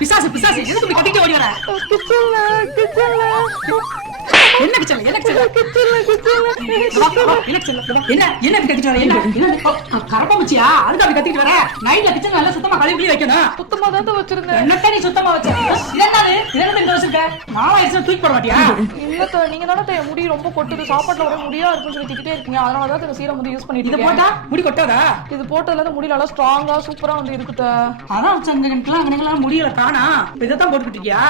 பிசாசு பிசாசு எதுக்கு இப்படி கட்டிட்டு ஓடி வர? என்ன கிச்சன்ல என்ன கிச்சன்ல என்ன என்ன இப்படி கட்டிட்டு வர? என்ன கரப்பாம்பூச்சியா? அதுக்கு அப்படி கட்டிட்டு வர? நைட்ல கிச்சன் நல்லா சுத்தமா கழுவி வைக்கணும். சுத்தமா தான் வச்சிருந்தேன். என்னத்த நீ சுத்தமா வச்ச? என்னது இதெல்லாம் இந்த வச்சிருக்க? நாளாயிடுச்சு தூக்கி போட மாட்டியா? இல்ல நீங்க தானே முடி ரொம்ப கொட்டுது, சாப்பாட்டுல ஒரே முடியா இருக்குன்னு சொல்லி திக்கிட்டே இருக்கீங்க. அதனால தான் இந்த சீரம் வந்து யூஸ் பண்ணிட்டு இது இருக்கேன். போட்டா முடி கொட்டாதா? இது போட்டதுல இருந்து முடி நல்லா ஸ்ட்ராங்கா சூப்பரா வந்து இருக்குது. அதான் சந்தகன்லாம் அங்கனெல்லாம் முடியல காணா. இதைத்தான் போட்டுக்கிட்டியா?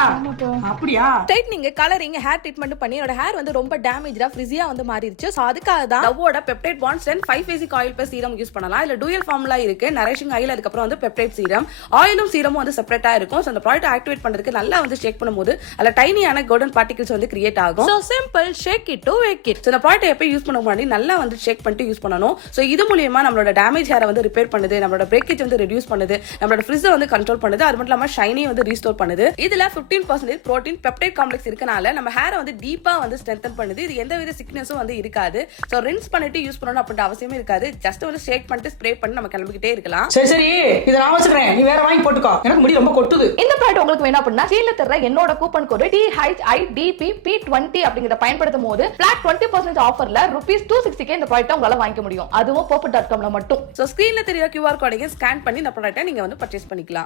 அப்படியா? ஸ்ட்ரைட்னிங், கலரிங், ஹேர் ட்ரீட்மெண்ட் பண்ணி என்னோட ஹேர் வந்து ரொம்ப டேமேஜா ஃப்ரிஸியா வந்து மாறிடுச்சு. சோ அதுக்காக தான் டவ்வோட peptide bonds and 5 basic oil plus serum use பண்ணலாம். இல்ல டூயல் ஃபார்முலா இருக்கு, நரிஷிங் ஆயில், அதுக்கு அப்புறம் வந்து பெப்டைட் சீரம். ஆயிலும் சீரமும் வந்து செப்பரேட்டா இருக்கும். சோ அந்த ப்ராடக்ட் ஆக்டிவேட் பண்றதுக்கு நல்லா வந்து ஷேக் பண்ணும்போது அதுல டைனியான கோல்டன் பார்ட்டிகல்ஸ் வந்து கிரியேட் ஆகும். So simple, shake it to wake it. சோ இந்த ப்ராடக்ட் எப்ப யூஸ் பண்ண முன்னாடி நல்லா வந்து ஷேக் பண்ணிட்டு யூஸ் பண்ணணும். சோ இது மூலமா நம்மளோட டேமேஜ் ஹேரை வந்து ரிப்பேர் பண்ணுது, நம்மளோட பிரேக்கேஜ் வந்து ரெடியூஸ் பண்ணுது, நம்மளோட ஃப்ரிஸ் வந்து கண்ட்ரோல் பண்ணுது. அது மட்டும் இல்லாம ஷைனி வந்து ரீஸ்டோர் பண்ணுது. இதுல 15% புரோட்டீன் பெப்டைட் காம்ப்ளெக்ஸ் இருக்கனால நம்ம ஹேரை வந்து டீப்பா வந்து ஸ்ட்ரென்தன் பண்ணுது. இது எந்த வித சிக்னஸும் வந்து இருக்காது. சோ ரின்ஸ் பண்ணிட்டு யூஸ் பண்ணணும் அப்படின்ற அவசியமே இருக்காது. ஜஸ்ட் வந்து ஷேக் பண்ணிட்டு ஸ்ப்ரே பண்ணி நம்ம கிளம்பிக்கிட்டே இருக்கலாம். சரி சரி, இத நான் வச்சுக்கிறேன், நீ வேற வாங்கி போட்டுக்கோ. எனக்கு முடி ரொம்ப கொட்டுது. இந்த ப்ராடக்ட் உங்களுக்கு வேணும் அப்படின்னா கீழ தர என்னோட கூப்பன் கோட் DHIDPP20 அப்படிங்கறத பயன்படுத்தும் போது flat 20% ஆஃபர்ல ₹260 இந்த ப்ராடக்ட் உங்களால வாங்கிக்க முடியும். அதுவும் perfect.com ல மட்டும். சோ ஸ்கிரீன்ல தெரியற QR கோடையை ஸ்கேன் பண்ணி இந்த ப்ராடக்ட்டை நீங்க வந்து பர்ச்சேஸ் பண்ணிக்கலாம்.